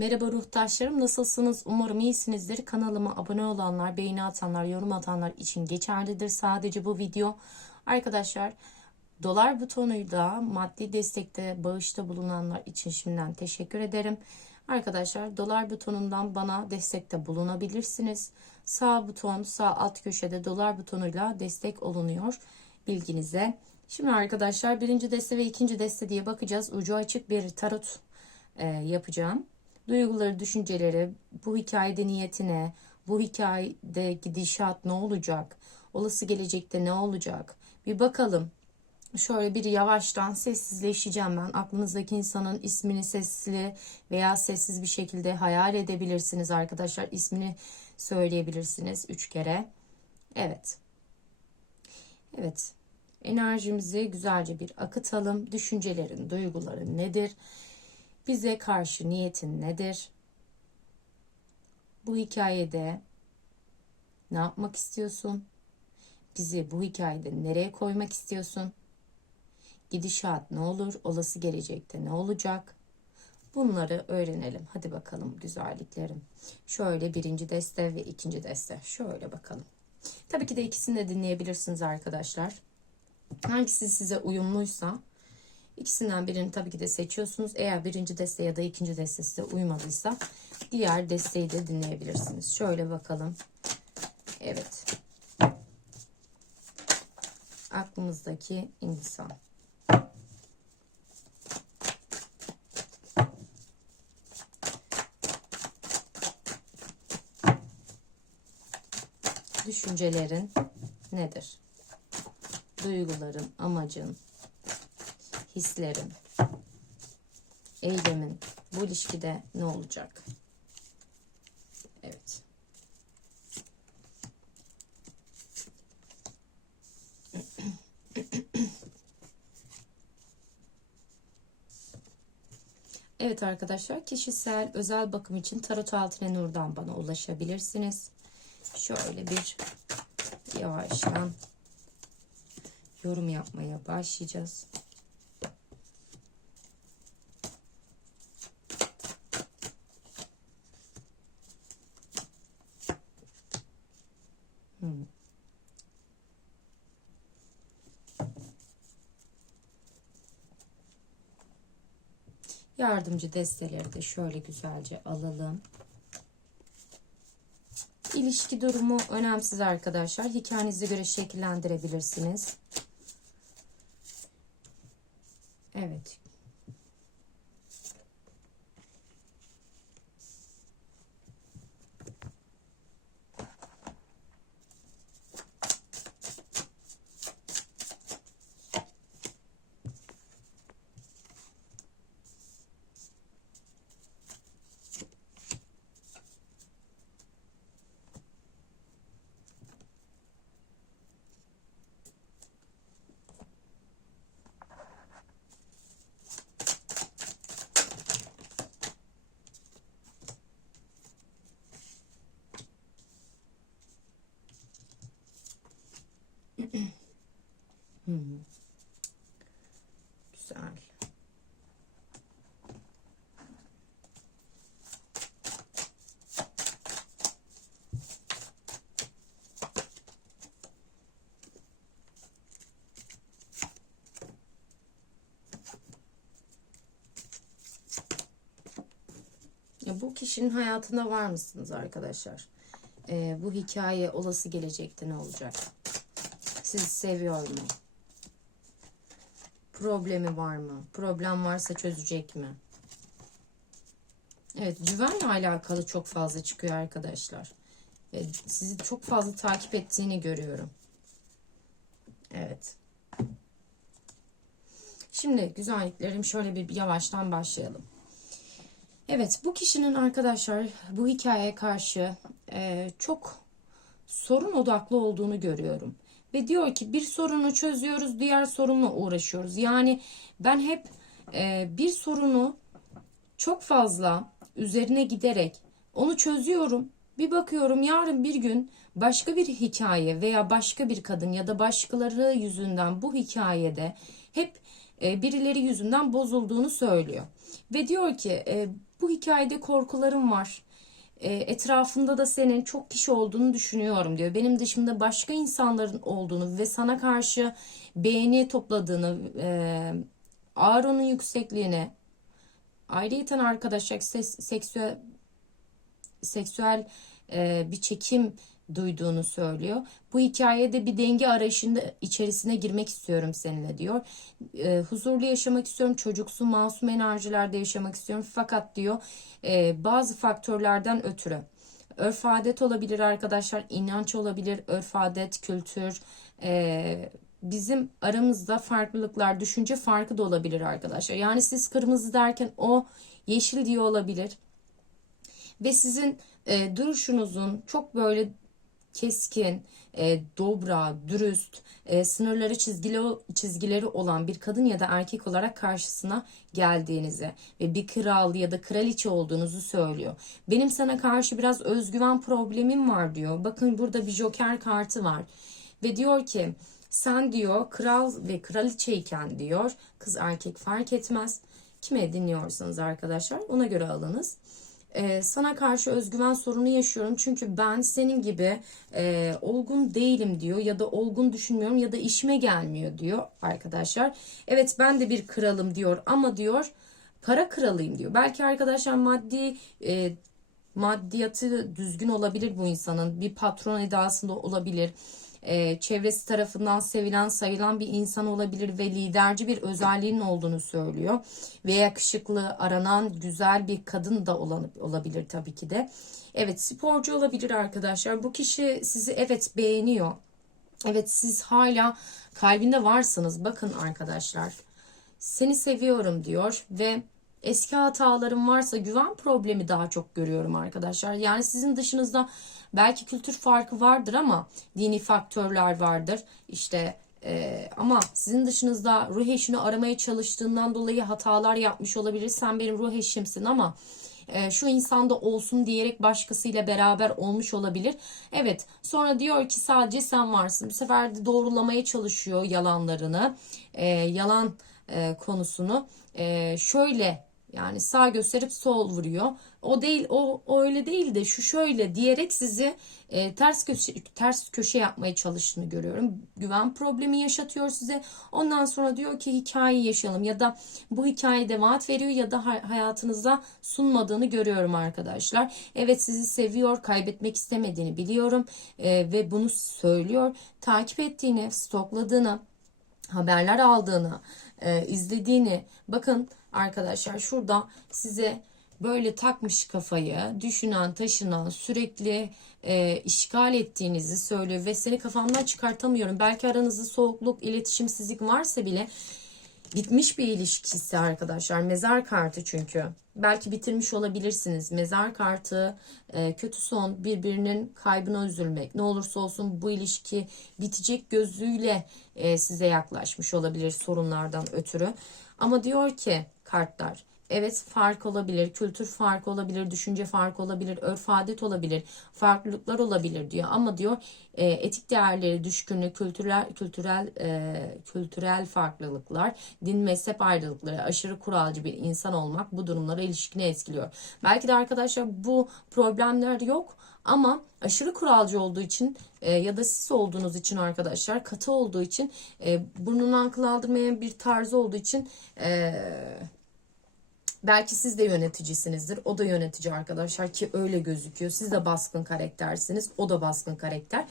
Merhaba ruhtaşlarım nasılsınız? Umarım iyisinizdir. Kanalıma abone olanlar, beğeni atanlar, yorum atanlar için geçerlidir sadece bu video. Arkadaşlar dolar butonuyla maddi destekte, bağışta bulunanlar için şimdiden teşekkür ederim. Arkadaşlar dolar butonundan bana destekte bulunabilirsiniz. Sağ buton, sağ alt köşede dolar butonuyla destek olunuyor bilginize. Şimdi arkadaşlar birinci deste ve ikinci deste diye bakacağız. Ucu açık bir tarot e, yapacağım. Duyguları, düşünceleri, bu hikayede niyetine, bu hikayede gidişat ne olacak, olası gelecekte ne olacak bir bakalım. Şöyle bir yavaştan sessizleşeceğim ben. Aklınızdaki insanın ismini sesli veya sessiz bir şekilde hayal edebilirsiniz arkadaşlar. İsmini söyleyebilirsiniz üç kere. Evet. Evet. Enerjimizi güzelce bir akıtalım. Düşüncelerin, duyguların nedir? Bize karşı niyetin nedir? Bu hikayede ne yapmak istiyorsun? Bizi bu hikayede nereye koymak istiyorsun? Gidişat ne olur? Olası gelecekte ne olacak? Bunları öğrenelim. Hadi bakalım güzelliklerim. Şöyle birinci deste ve ikinci deste. Şöyle bakalım. Tabii ki de ikisini de dinleyebilirsiniz arkadaşlar. Hangisi size uyumluysa ikisinden birini tabii ki de seçiyorsunuz. Eğer birinci deste ya da ikinci deste size uymadıysa diğer desteği de dinleyebilirsiniz. Şöyle bakalım. Evet. Aklımızdaki insan. Düşüncelerin nedir? Duyguların, amacın, hislerin, eylemin bu ilişkide ne olacak? Evet. Evet arkadaşlar kişisel özel bakım için Tarot Altın Nur'dan bana ulaşabilirsiniz. Şöyle bir yavaştan yorum yapmaya başlayacağız. Hmm. Yardımcı desteleri de şöyle güzelce alalım. İlişki durumu önemsiz arkadaşlar. Hikayenize göre şekillendirebilirsiniz. Evet. Güzel. Bu kişinin hayatında var mısınız arkadaşlar? Ee, bu hikaye olası gelecekte ne olacak? Sizi seviyor mu? Problemi var mı? Problem varsa çözecek mi? Evet, güvenle alakalı çok fazla çıkıyor arkadaşlar. Ve sizi çok fazla takip ettiğini görüyorum. Evet. Şimdi güzelliklerim şöyle bir yavaştan başlayalım. Evet, bu kişinin arkadaşlar bu hikayeye karşı e, çok sorun odaklı olduğunu görüyorum. Ve diyor ki bir sorunu çözüyoruz, diğer sorunla uğraşıyoruz. Yani ben hep e, bir sorunu çok fazla üzerine giderek onu çözüyorum. Bir bakıyorum yarın bir gün başka bir hikaye veya başka bir kadın ya da başkaları yüzünden bu hikayede hep e, birileri yüzünden bozulduğunu söylüyor. Ve diyor ki e, Bu hikayede korkularım var. E, etrafında da senin çok kişi olduğunu düşünüyorum diyor. Benim dışımda başka insanların olduğunu ve sana karşı beğeni topladığını, e, Aaron'un yüksekliğine, ayrıyeten arkadaşlar ses- seksüel seksüel e, bir çekim duyduğunu söylüyor. Bu hikayede bir denge arayışında içerisine girmek istiyorum seninle diyor. E, huzurlu yaşamak istiyorum. Çocuksu, masum enerjilerde yaşamak istiyorum. Fakat diyor e, bazı faktörlerden ötürü. Örf adet olabilir arkadaşlar. inanç olabilir. Örf adet, kültür. e, bizim aramızda farklılıklar, düşünce farkı da olabilir arkadaşlar. Yani siz kırmızı derken o yeşil diyor olabilir ve sizin e, duruşunuzun çok böyle keskin, e, dobra, dürüst, e, sınırları çizgili, çizgileri olan bir kadın ya da erkek olarak karşısına geldiğinizi ve bir kral ya da kraliçe olduğunuzu söylüyor. Benim sana karşı biraz özgüven problemim var diyor. Bakın burada bir joker kartı var ve diyor ki sen diyor kral ve kraliçeyken diyor kız erkek fark etmez. Kime dinliyorsanız arkadaşlar ona göre alınız. Ee, sana karşı özgüven sorunu yaşıyorum çünkü ben senin gibi e, olgun değilim diyor ya da olgun düşünmüyorum ya da işime gelmiyor diyor arkadaşlar. Evet ben de bir kralım diyor ama diyor para kralıyım diyor. Belki arkadaşlar maddi e, maddiyatı düzgün olabilir bu insanın bir patron edasında olabilir e, çevresi tarafından sevilen sayılan bir insan olabilir ve liderci bir özelliğinin olduğunu söylüyor. Ve yakışıklı, aranan güzel bir kadın da olan, olabilir tabii ki de. Evet sporcu olabilir arkadaşlar. Bu kişi sizi evet beğeniyor. Evet siz hala kalbinde varsınız. Bakın arkadaşlar. Seni seviyorum diyor ve eski hatalarım varsa güven problemi daha çok görüyorum arkadaşlar. Yani sizin dışınızda belki kültür farkı vardır ama dini faktörler vardır. İşte e, ama sizin dışınızda ruh eşini aramaya çalıştığından dolayı hatalar yapmış olabilir. Sen benim ruh eşimsin ama e, şu insanda olsun diyerek başkasıyla beraber olmuş olabilir. Evet sonra diyor ki sadece sen varsın. Bu sefer de doğrulamaya çalışıyor yalanlarını. E, yalan e, konusunu. E, şöyle yani sağ gösterip sol vuruyor. O değil, o, o öyle değil de şu şöyle diyerek sizi e, ters köşe ters köşe yapmaya çalıştığını görüyorum. Güven problemi yaşatıyor size. Ondan sonra diyor ki hikayeyi yaşayalım ya da bu hikayede vaat veriyor ya da hayatınıza sunmadığını görüyorum arkadaşlar. Evet sizi seviyor, kaybetmek istemediğini biliyorum e, ve bunu söylüyor. Takip ettiğini, stokladığını, haberler aldığını, e, izlediğini bakın arkadaşlar şurada size böyle takmış kafayı düşünen taşınan sürekli e, işgal ettiğinizi söylüyor ve seni kafamdan çıkartamıyorum. Belki aranızda soğukluk, iletişimsizlik varsa bile bitmiş bir ilişkisi arkadaşlar. Mezar kartı çünkü. Belki bitirmiş olabilirsiniz. Mezar kartı e, kötü son birbirinin kaybına üzülmek. Ne olursa olsun bu ilişki bitecek gözüyle e, size yaklaşmış olabilir sorunlardan ötürü. Ama diyor ki kartlar Evet fark olabilir, kültür farkı olabilir, düşünce farkı olabilir, örf adet olabilir, farklılıklar olabilir diyor. Ama diyor e, etik değerleri, düşkünlük, kültürel kültürel e, kültürel farklılıklar, din mezhep ayrılıkları, aşırı kuralcı bir insan olmak bu durumlara ilişkini etkiliyor. Belki de arkadaşlar bu problemler yok ama aşırı kuralcı olduğu için e, ya da siz olduğunuz için arkadaşlar katı olduğu için e, burnundan akıl aldırmayan bir tarzı olduğu için e, Belki siz de yöneticisinizdir. O da yönetici arkadaşlar ki öyle gözüküyor. Siz de baskın karaktersiniz. O da baskın karakter.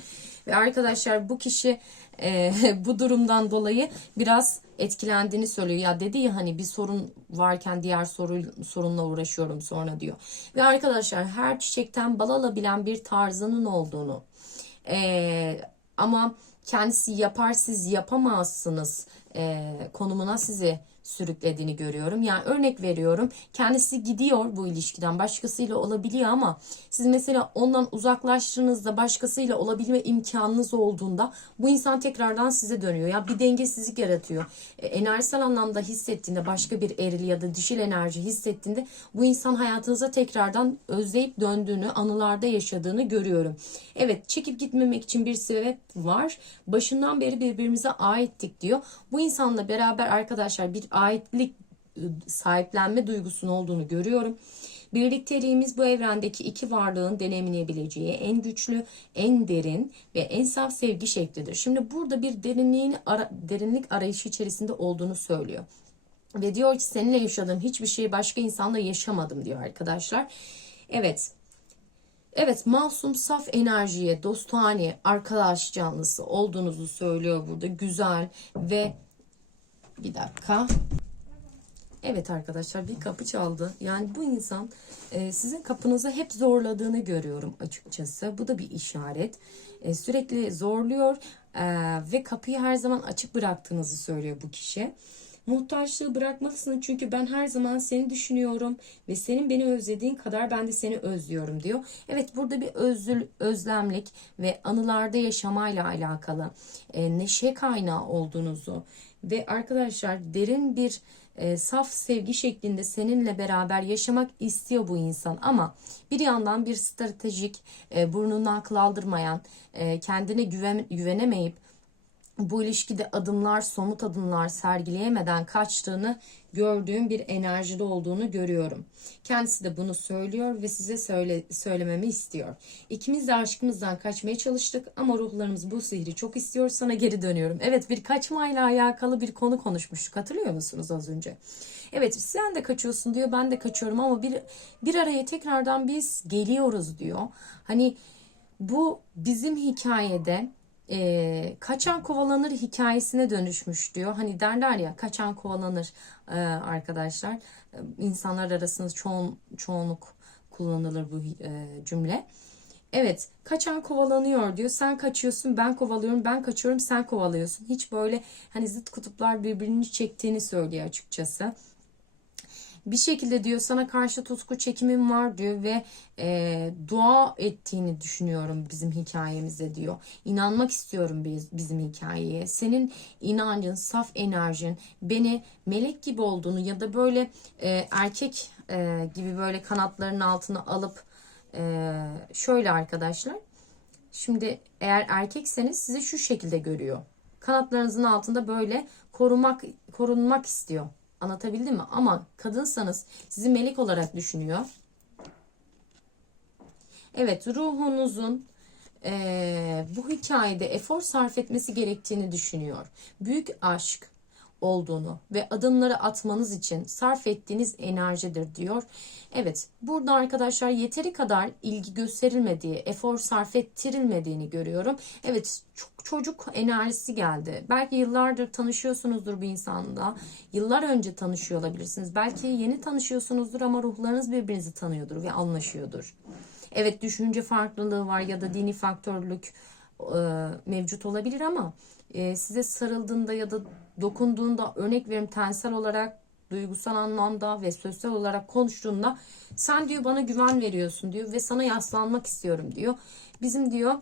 Ve arkadaşlar bu kişi e, bu durumdan dolayı biraz etkilendiğini söylüyor. Ya dedi ya hani bir sorun varken diğer soru, sorunla uğraşıyorum sonra diyor. Ve arkadaşlar her çiçekten bal alabilen bir tarzının olduğunu e, ama kendisi yapar siz yapamazsınız e, konumuna sizi sürüklediğini görüyorum. Yani örnek veriyorum kendisi gidiyor bu ilişkiden başkasıyla olabiliyor ama siz mesela ondan uzaklaştığınızda başkasıyla olabilme imkanınız olduğunda bu insan tekrardan size dönüyor. Ya bir dengesizlik yaratıyor. E, enerjisel anlamda hissettiğinde başka bir eril ya da dişil enerji hissettiğinde bu insan hayatınıza tekrardan özleyip döndüğünü anılarda yaşadığını görüyorum. Evet çekip gitmemek için bir sebep var. Başından beri birbirimize aittik diyor. Bu insanla beraber arkadaşlar bir aitlik ıı, sahiplenme duygusunun olduğunu görüyorum. Birlikteliğimiz bu evrendeki iki varlığın deneyimleyebileceği en güçlü, en derin ve en saf sevgi şeklidir. Şimdi burada bir derinliğin ara- derinlik arayışı içerisinde olduğunu söylüyor. Ve diyor ki seninle yaşadığım hiçbir şeyi başka insanla yaşamadım diyor arkadaşlar. Evet. Evet masum saf enerjiye, dostane, arkadaş canlısı olduğunuzu söylüyor burada. Güzel ve bir dakika. Evet arkadaşlar bir kapı çaldı. Yani bu insan e, sizin kapınızı hep zorladığını görüyorum açıkçası. Bu da bir işaret. E, sürekli zorluyor e, ve kapıyı her zaman açık bıraktığınızı söylüyor bu kişi. Muhtaçlığı bırakmalısın çünkü ben her zaman seni düşünüyorum ve senin beni özlediğin kadar ben de seni özlüyorum diyor. Evet burada bir özül, özlemlik ve anılarda yaşamayla alakalı e, neşe kaynağı olduğunuzu ve arkadaşlar derin bir e, saf sevgi şeklinde seninle beraber yaşamak istiyor bu insan. Ama bir yandan bir stratejik e, burnunu akıl aldırmayan e, kendine güven, güvenemeyip bu ilişkide adımlar, somut adımlar sergileyemeden kaçtığını gördüğüm bir enerjide olduğunu görüyorum. Kendisi de bunu söylüyor ve size söyle, söylememi istiyor. İkimiz de aşkımızdan kaçmaya çalıştık ama ruhlarımız bu sihri çok istiyor. Sana geri dönüyorum. Evet bir kaçmayla alakalı bir konu konuşmuştuk. Hatırlıyor musunuz az önce? Evet sen de kaçıyorsun diyor ben de kaçıyorum ama bir, bir araya tekrardan biz geliyoruz diyor. Hani bu bizim hikayede e, kaçan kovalanır hikayesine dönüşmüş diyor. Hani derler ya kaçan kovalanır e, arkadaşlar. E, insanlar arasında çoğun, çoğunluk kullanılır bu e, cümle. Evet kaçan kovalanıyor diyor. Sen kaçıyorsun ben kovalıyorum ben kaçıyorum sen kovalıyorsun. Hiç böyle hani zıt kutuplar birbirini çektiğini söylüyor açıkçası bir şekilde diyor sana karşı tutku çekimim var diyor ve e, dua ettiğini düşünüyorum bizim hikayemizde diyor. İnanmak istiyorum biz, bizim hikayeye. Senin inancın, saf enerjin beni melek gibi olduğunu ya da böyle e, erkek e, gibi böyle kanatlarının altına alıp e, şöyle arkadaşlar. Şimdi eğer erkekseniz sizi şu şekilde görüyor. Kanatlarınızın altında böyle korumak korunmak istiyor. Anlatabildim mi? Ama kadınsanız sizi melek olarak düşünüyor. Evet ruhunuzun eee, bu hikayede efor sarf etmesi gerektiğini düşünüyor. Büyük aşk olduğunu ve adımları atmanız için sarf ettiğiniz enerjidir diyor. Evet burada arkadaşlar yeteri kadar ilgi gösterilmediği, efor sarf ettirilmediğini görüyorum. Evet çok çocuk enerjisi geldi. Belki yıllardır tanışıyorsunuzdur bir insanla. Yıllar önce tanışıyor olabilirsiniz. Belki yeni tanışıyorsunuzdur ama ruhlarınız birbirinizi tanıyordur ve anlaşıyordur. Evet düşünce farklılığı var ya da dini faktörlük e, mevcut olabilir ama e, size sarıldığında ya da dokunduğunda örnek verim tensel olarak duygusal anlamda ve sosyal olarak konuştuğunda sen diyor bana güven veriyorsun diyor ve sana yaslanmak istiyorum diyor. Bizim diyor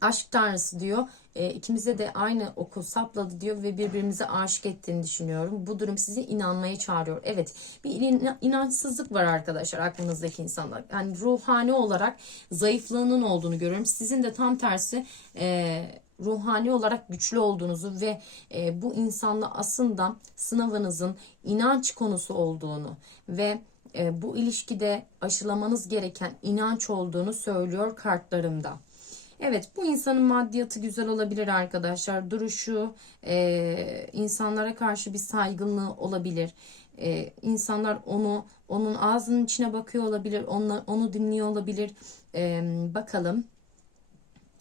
aşk tanrısı diyor e, ikimize de aynı oku sapladı diyor ve birbirimize aşık ettiğini düşünüyorum. Bu durum sizi inanmaya çağırıyor. Evet bir in- inançsızlık var arkadaşlar aklınızdaki insanlar. Yani ruhani olarak zayıflığının olduğunu görüyorum. Sizin de tam tersi e, ruhani olarak güçlü olduğunuzu ve e, bu insanla aslında sınavınızın inanç konusu olduğunu ve e, bu ilişkide aşılamanız gereken inanç olduğunu söylüyor kartlarımda. Evet bu insanın maddiyatı güzel olabilir arkadaşlar. Duruşu e, insanlara karşı bir saygınlığı olabilir. E, insanlar onu onun ağzının içine bakıyor olabilir. Onu, onu dinliyor olabilir. E, bakalım.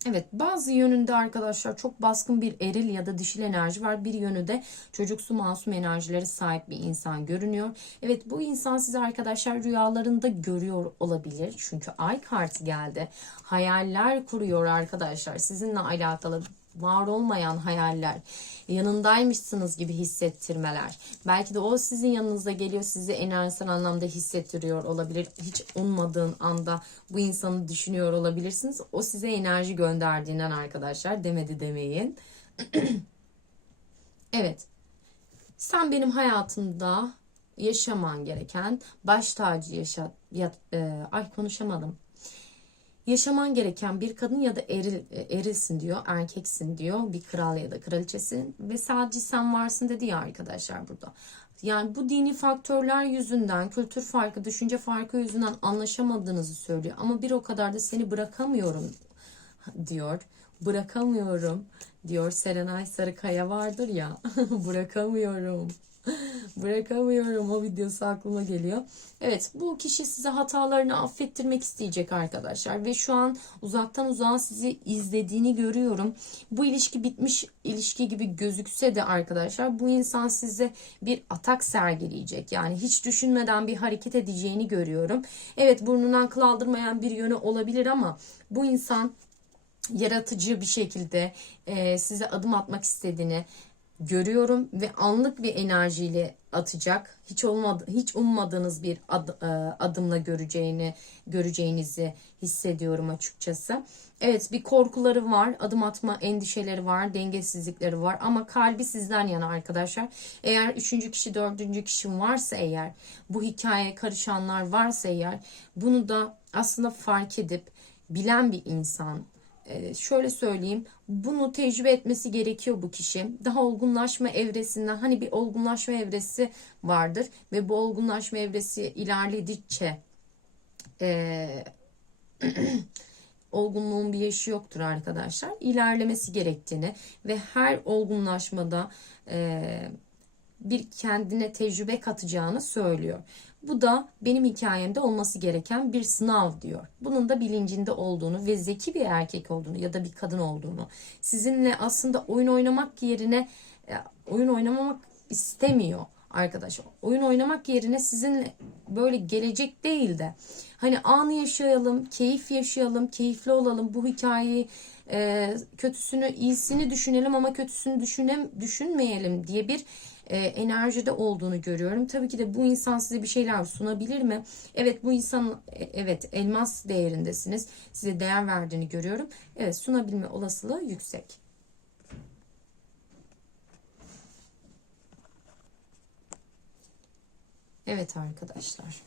Evet bazı yönünde arkadaşlar çok baskın bir eril ya da dişil enerji var. Bir yönü de çocuksu masum enerjileri sahip bir insan görünüyor. Evet bu insan sizi arkadaşlar rüyalarında görüyor olabilir. Çünkü ay kartı geldi. Hayaller kuruyor arkadaşlar. Sizinle alakalı var olmayan hayaller, yanındaymışsınız gibi hissettirmeler. Belki de o sizin yanınıza geliyor, sizi enerjisel anlamda hissettiriyor olabilir. Hiç ummadığın anda bu insanı düşünüyor olabilirsiniz. O size enerji gönderdiğinden arkadaşlar demedi demeyin. evet. Sen benim hayatımda yaşaman gereken baş tacı yaşa ya, e, ay konuşamadım yaşaman gereken bir kadın ya da eril, erilsin diyor, erkeksin diyor, bir kral ya da kraliçesin ve sadece sen varsın dedi ya arkadaşlar burada. Yani bu dini faktörler yüzünden, kültür farkı, düşünce farkı yüzünden anlaşamadığınızı söylüyor. Ama bir o kadar da seni bırakamıyorum diyor. Bırakamıyorum diyor. Serenay Sarıkaya vardır ya. bırakamıyorum. Bırakamıyorum o videosu aklıma geliyor. Evet bu kişi size hatalarını affettirmek isteyecek arkadaşlar. Ve şu an uzaktan uzağa sizi izlediğini görüyorum. Bu ilişki bitmiş ilişki gibi gözükse de arkadaşlar bu insan size bir atak sergileyecek. Yani hiç düşünmeden bir hareket edeceğini görüyorum. Evet burnundan kıl aldırmayan bir yönü olabilir ama bu insan yaratıcı bir şekilde e, size adım atmak istediğini görüyorum ve anlık bir enerjiyle atacak. Hiç olmadı hiç ummadığınız bir ad, e, adımla göreceğini göreceğinizi hissediyorum açıkçası. Evet bir korkuları var, adım atma endişeleri var, dengesizlikleri var ama kalbi sizden yana arkadaşlar. Eğer üçüncü kişi, dördüncü kişi varsa eğer, bu hikayeye karışanlar varsa eğer bunu da aslında fark edip bilen bir insan şöyle söyleyeyim bunu tecrübe etmesi gerekiyor bu kişi. Daha olgunlaşma evresinden hani bir olgunlaşma evresi vardır ve bu olgunlaşma evresi ilerledikçe e, olgunluğun bir yaşı yoktur arkadaşlar. İlerlemesi gerektiğini ve her olgunlaşmada e, bir kendine tecrübe katacağını söylüyor. Bu da benim hikayemde olması gereken bir sınav diyor. Bunun da bilincinde olduğunu ve zeki bir erkek olduğunu ya da bir kadın olduğunu. Sizinle aslında oyun oynamak yerine e, oyun oynamamak istemiyor arkadaşlar. Oyun oynamak yerine sizinle böyle gelecek değil de hani anı yaşayalım, keyif yaşayalım, keyifli olalım. Bu hikayeyi e, kötüsünü, iyisini düşünelim ama kötüsünü düşünem, düşünmeyelim diye bir e, enerjide olduğunu görüyorum. Tabii ki de bu insan size bir şeyler sunabilir mi? Evet bu insan e, evet elmas değerindesiniz. Size değer verdiğini görüyorum. Evet sunabilme olasılığı yüksek. Evet arkadaşlar.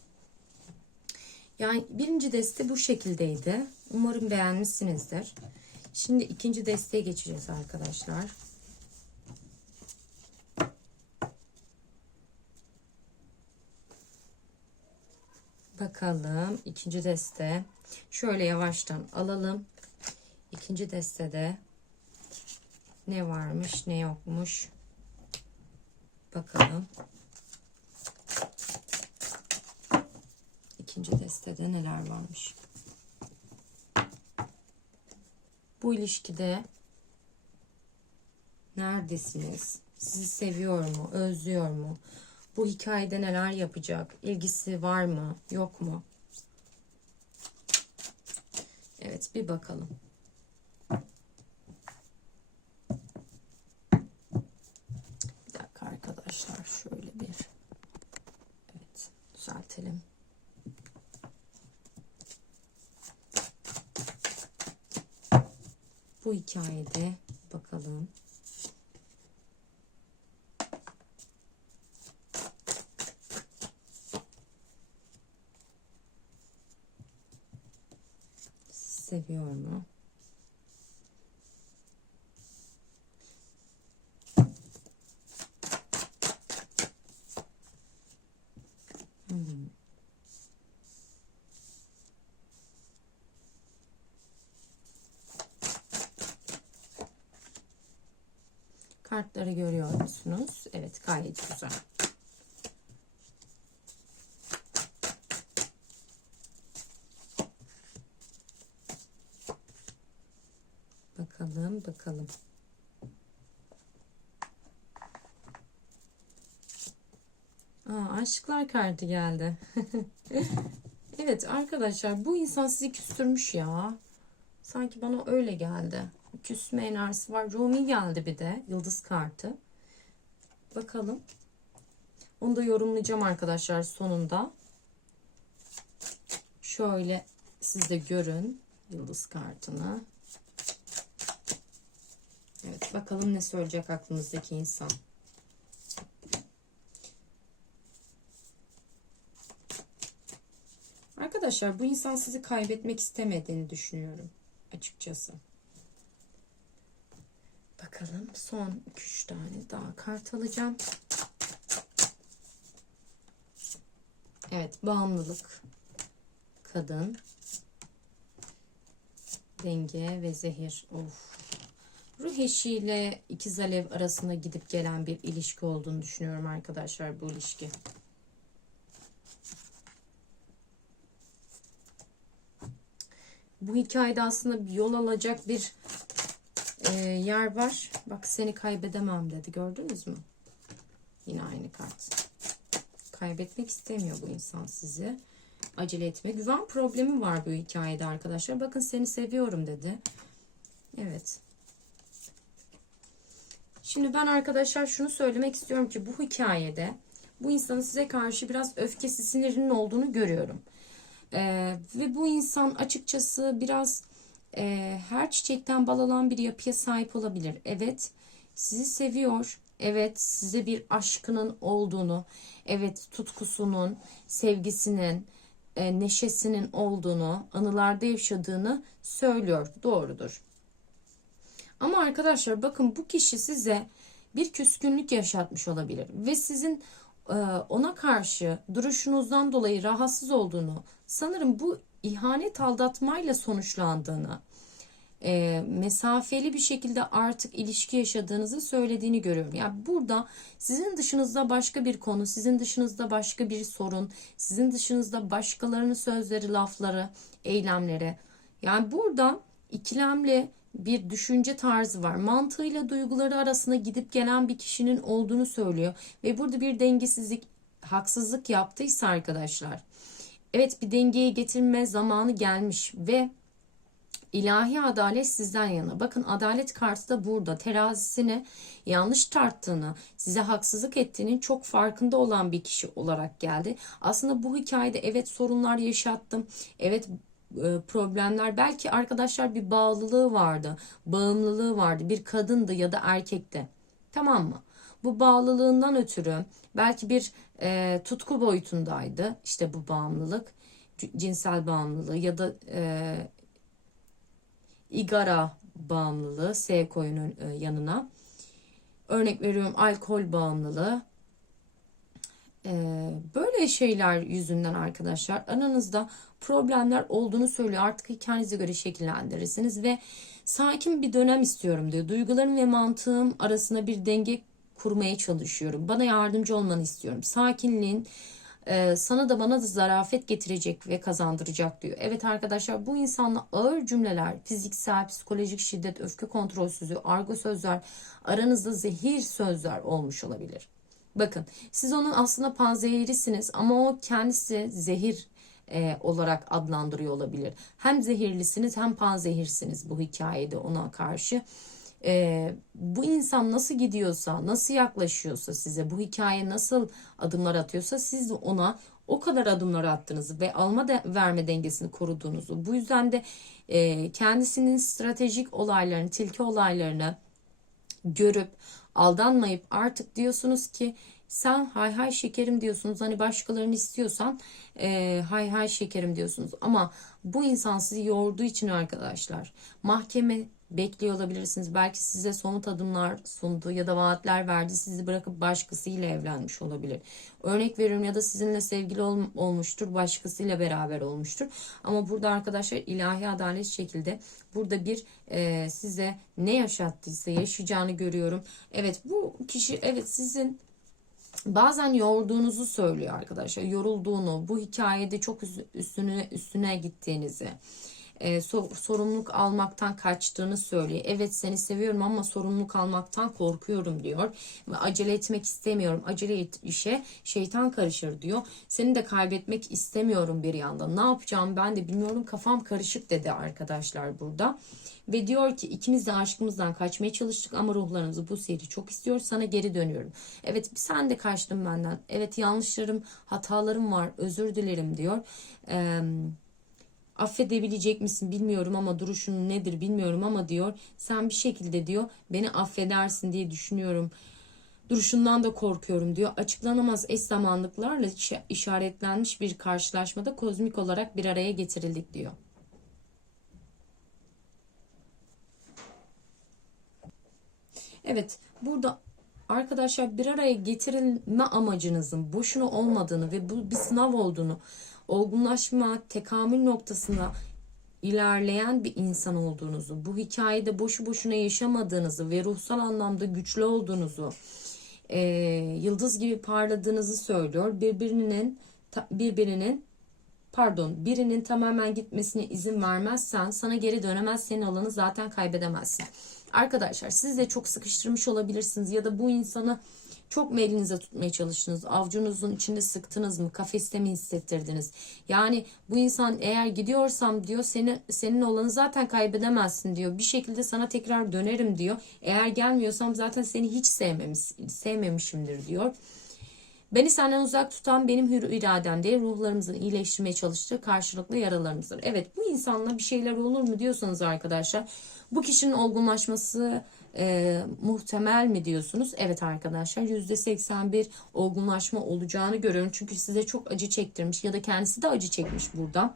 Yani birinci deste bu şekildeydi. Umarım beğenmişsinizdir. Şimdi ikinci desteğe geçeceğiz arkadaşlar. Bakalım ikinci deste. Şöyle yavaştan alalım. İkinci destede ne varmış ne yokmuş. Bakalım. İkinci destede neler varmış. Bu ilişkide neredesiniz? Sizi seviyor mu? Özlüyor mu? Bu hikayede neler yapacak? İlgisi var mı? Yok mu? Evet bir bakalım. Bir dakika arkadaşlar şöyle bir evet düzeltelim. Bu hikayede bakalım. Seviyor mu? Hmm. Kartları görüyor musunuz? Evet gayet güzel. Bakalım. Aa, aşıklar kartı geldi. evet arkadaşlar bu insan sizi küstürmüş ya. Sanki bana öyle geldi. Küsme enerjisi var. Rumi geldi bir de. Yıldız kartı. Bakalım. Onu da yorumlayacağım arkadaşlar sonunda. Şöyle siz de görün yıldız kartını. Bakalım ne söyleyecek aklınızdaki insan. Arkadaşlar bu insan sizi kaybetmek istemediğini düşünüyorum açıkçası. Bakalım son 3 tane daha kart alacağım. Evet, bağımlılık, kadın, denge ve zehir. Of. Ruh eşiyle ikiz alev arasında gidip gelen bir ilişki olduğunu düşünüyorum arkadaşlar bu ilişki. Bu hikayede aslında bir yol alacak bir e, yer var. Bak seni kaybedemem dedi. Gördünüz mü? Yine aynı kart. Kaybetmek istemiyor bu insan sizi. Acele etme. Güven problemi var bu hikayede arkadaşlar. Bakın seni seviyorum dedi. Evet. Şimdi ben arkadaşlar şunu söylemek istiyorum ki bu hikayede bu insanın size karşı biraz öfkesi sinirinin olduğunu görüyorum. Ee, ve bu insan açıkçası biraz e, her çiçekten bal alan bir yapıya sahip olabilir. Evet sizi seviyor. Evet size bir aşkının olduğunu, evet tutkusunun, sevgisinin, e, neşesinin olduğunu, anılarda yaşadığını söylüyor. Doğrudur. Ama arkadaşlar bakın bu kişi size bir küskünlük yaşatmış olabilir ve sizin e, ona karşı duruşunuzdan dolayı rahatsız olduğunu, sanırım bu ihanet aldatmayla sonuçlandığını, e, mesafeli bir şekilde artık ilişki yaşadığınızı söylediğini görüyorum. Yani burada sizin dışınızda başka bir konu, sizin dışınızda başka bir sorun, sizin dışınızda başkalarının sözleri, lafları, eylemleri. Yani burada ikilemli bir düşünce tarzı var. Mantığıyla duyguları arasında gidip gelen bir kişinin olduğunu söylüyor. Ve burada bir dengesizlik, haksızlık yaptıysa arkadaşlar. Evet bir dengeye getirme zamanı gelmiş ve ilahi adalet sizden yana. Bakın adalet kartı da burada. Terazisini yanlış tarttığını, size haksızlık ettiğinin çok farkında olan bir kişi olarak geldi. Aslında bu hikayede evet sorunlar yaşattım. Evet problemler. Belki arkadaşlar bir bağlılığı vardı bağımlılığı vardı. Bir kadındı ya da erkekti. Tamam mı? Bu bağlılığından ötürü belki bir e, tutku boyutundaydı. İşte bu bağımlılık cinsel bağımlılığı ya da e, igara bağımlılığı S koyunun e, yanına. Örnek veriyorum alkol bağımlılığı böyle şeyler yüzünden arkadaşlar aranızda problemler olduğunu söylüyor. Artık hikayenize göre şekillendirirsiniz ve sakin bir dönem istiyorum diyor. Duygularım ve mantığım arasında bir denge kurmaya çalışıyorum. Bana yardımcı olmanı istiyorum. Sakinliğin e, sana da bana da zarafet getirecek ve kazandıracak diyor. Evet arkadaşlar bu insanla ağır cümleler, fiziksel, psikolojik şiddet, öfke kontrolsüzlüğü, argo sözler, aranızda zehir sözler olmuş olabilir. Bakın siz onun aslında panzehirisiniz ama o kendisi zehir e, olarak adlandırıyor olabilir. Hem zehirlisiniz hem panzehirsiniz bu hikayede ona karşı. E, bu insan nasıl gidiyorsa, nasıl yaklaşıyorsa size, bu hikaye nasıl adımlar atıyorsa siz de ona o kadar adımlar attığınızı ve alma de, verme dengesini koruduğunuzu, bu yüzden de e, kendisinin stratejik olaylarını, tilki olaylarını görüp aldanmayıp artık diyorsunuz ki sen hay hay şekerim diyorsunuz. Hani başkalarını istiyorsan e, hay hay şekerim diyorsunuz. Ama bu insan sizi yorduğu için arkadaşlar mahkeme bekliyor olabilirsiniz. Belki size somut adımlar sundu ya da vaatler verdi. Sizi bırakıp başkasıyla evlenmiş olabilir. Örnek veriyorum ya da sizinle sevgili ol, olmuştur. Başkasıyla beraber olmuştur. Ama burada arkadaşlar ilahi adalet şekilde burada bir e, size ne yaşattıysa yaşayacağını görüyorum. Evet bu kişi evet sizin bazen yorduğunuzu söylüyor arkadaşlar. Yorulduğunu, bu hikayede çok üstüne üstüne gittiğinizi e, so, sorumluluk almaktan kaçtığını söylüyor. Evet seni seviyorum ama sorumluluk almaktan korkuyorum diyor. Acele etmek istemiyorum. Acele et işe şeytan karışır diyor. Seni de kaybetmek istemiyorum bir yandan. Ne yapacağım ben de bilmiyorum. Kafam karışık dedi arkadaşlar burada. Ve diyor ki ikimiz de aşkımızdan kaçmaya çalıştık ama ruhlarımızı bu seri çok istiyor. Sana geri dönüyorum. Evet sen de kaçtın benden. Evet yanlışlarım, hatalarım var. Özür dilerim diyor. Eee affedebilecek misin bilmiyorum ama duruşun nedir bilmiyorum ama diyor sen bir şekilde diyor beni affedersin diye düşünüyorum duruşundan da korkuyorum diyor. Açıklanamaz eş zamanlıklarla işaretlenmiş bir karşılaşmada kozmik olarak bir araya getirildik diyor. Evet burada arkadaşlar bir araya getirilme amacınızın boşuna olmadığını ve bu bir sınav olduğunu, olgunlaşma, tekamül noktasında ilerleyen bir insan olduğunuzu, bu hikayede boşu boşuna yaşamadığınızı ve ruhsal anlamda güçlü olduğunuzu, e, yıldız gibi parladığınızı söylüyor. Birbirinin birbirinin pardon birinin tamamen gitmesine izin vermezsen sana geri dönemez senin olanı zaten kaybedemezsin. Arkadaşlar siz de çok sıkıştırmış olabilirsiniz ya da bu insanı çok mu elinize tutmaya çalıştınız? Avcunuzun içinde sıktınız mı? Kafeste mi hissettirdiniz? Yani bu insan eğer gidiyorsam diyor seni senin olanı zaten kaybedemezsin diyor. Bir şekilde sana tekrar dönerim diyor. Eğer gelmiyorsam zaten seni hiç sevmemiş, sevmemişimdir diyor. Beni senden uzak tutan benim hür iradem değil, ruhlarımızın iyileştirmeye çalıştığı karşılıklı yaralarımızdır. Evet bu insanla bir şeyler olur mu diyorsanız arkadaşlar, bu kişinin olgunlaşması e, muhtemel mi diyorsunuz? Evet arkadaşlar %81 olgunlaşma olacağını görüyorum. Çünkü size çok acı çektirmiş ya da kendisi de acı çekmiş burada.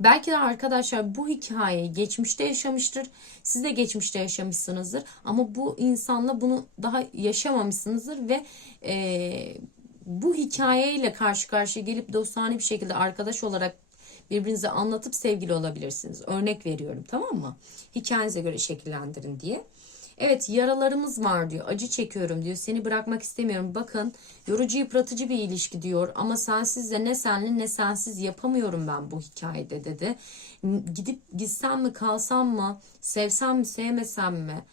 Belki de arkadaşlar bu hikayeyi geçmişte yaşamıştır. Siz de geçmişte yaşamışsınızdır. Ama bu insanla bunu daha yaşamamışsınızdır ve e, bu hikayeyle karşı karşıya gelip dostane bir şekilde arkadaş olarak birbirinize anlatıp sevgili olabilirsiniz. Örnek veriyorum tamam mı? Hikayenize göre şekillendirin diye. Evet yaralarımız var diyor. Acı çekiyorum diyor. Seni bırakmak istemiyorum. Bakın yorucu yıpratıcı bir ilişki diyor. Ama sensiz de ne senli ne sensiz yapamıyorum ben bu hikayede dedi. Gidip gitsem mi kalsam mı? Sevsem mi sevmesem mi?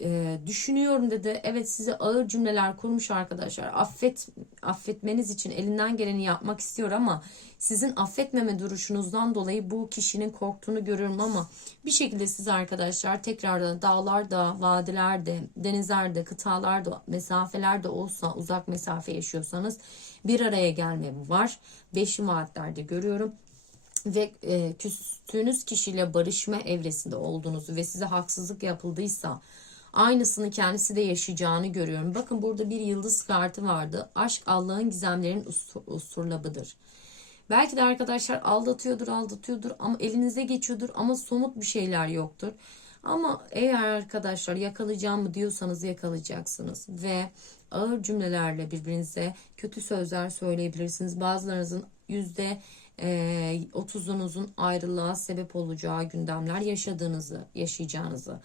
Ee, düşünüyorum dedi. Evet size ağır cümleler kurmuş arkadaşlar. Affet affetmeniz için elinden geleni yapmak istiyor ama sizin affetmeme duruşunuzdan dolayı bu kişinin korktuğunu görüyorum ama bir şekilde siz arkadaşlar tekrardan dağlarda, vadilerde, denizlerde, kıtalarda, mesafelerde olsa uzak mesafe yaşıyorsanız bir araya gelme var. Beşli vaatlerde görüyorum ve e, küstüğünüz kişiyle barışma evresinde olduğunuzu ve size haksızlık yapıldıysa aynısını kendisi de yaşayacağını görüyorum. Bakın burada bir yıldız kartı vardı. Aşk Allah'ın gizemlerin ustur, usturlabıdır. Belki de arkadaşlar aldatıyordur, aldatıyordur ama elinize geçiyordur ama somut bir şeyler yoktur. Ama eğer arkadaşlar yakalayacağım mı diyorsanız yakalayacaksınız ve ağır cümlelerle birbirinize kötü sözler söyleyebilirsiniz. Bazılarınızın yüzde e, 30'unuzun ayrılığa sebep olacağı gündemler yaşadığınızı, yaşayacağınızı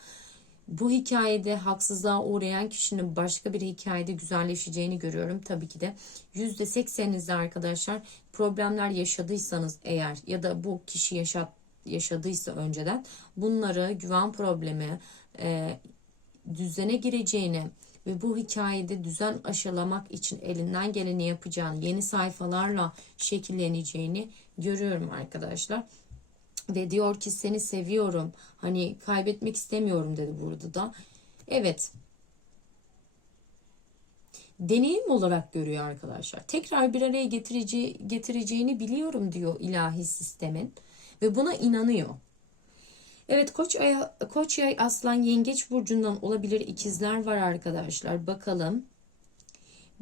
bu hikayede haksızlığa uğrayan kişinin başka bir hikayede güzelleşeceğini görüyorum. Tabii ki de %80'inizde arkadaşlar problemler yaşadıysanız eğer ya da bu kişi yaşat, yaşadıysa önceden bunları güven problemi e, düzene gireceğini ve bu hikayede düzen aşılamak için elinden geleni yapacağını yeni sayfalarla şekilleneceğini görüyorum arkadaşlar ve diyor ki seni seviyorum. Hani kaybetmek istemiyorum dedi burada da. Evet. Deneyim olarak görüyor arkadaşlar. Tekrar bir araya getireceği, getireceğini biliyorum diyor ilahi sistemin ve buna inanıyor. Evet koç ay, koç yay aslan yengeç burcundan olabilir ikizler var arkadaşlar. Bakalım.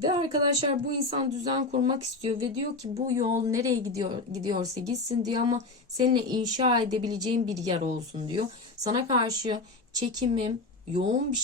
Ve arkadaşlar bu insan düzen kurmak istiyor ve diyor ki bu yol nereye gidiyor gidiyorsa gitsin diyor ama seninle inşa edebileceğin bir yer olsun diyor. Sana karşı çekimim yoğun bir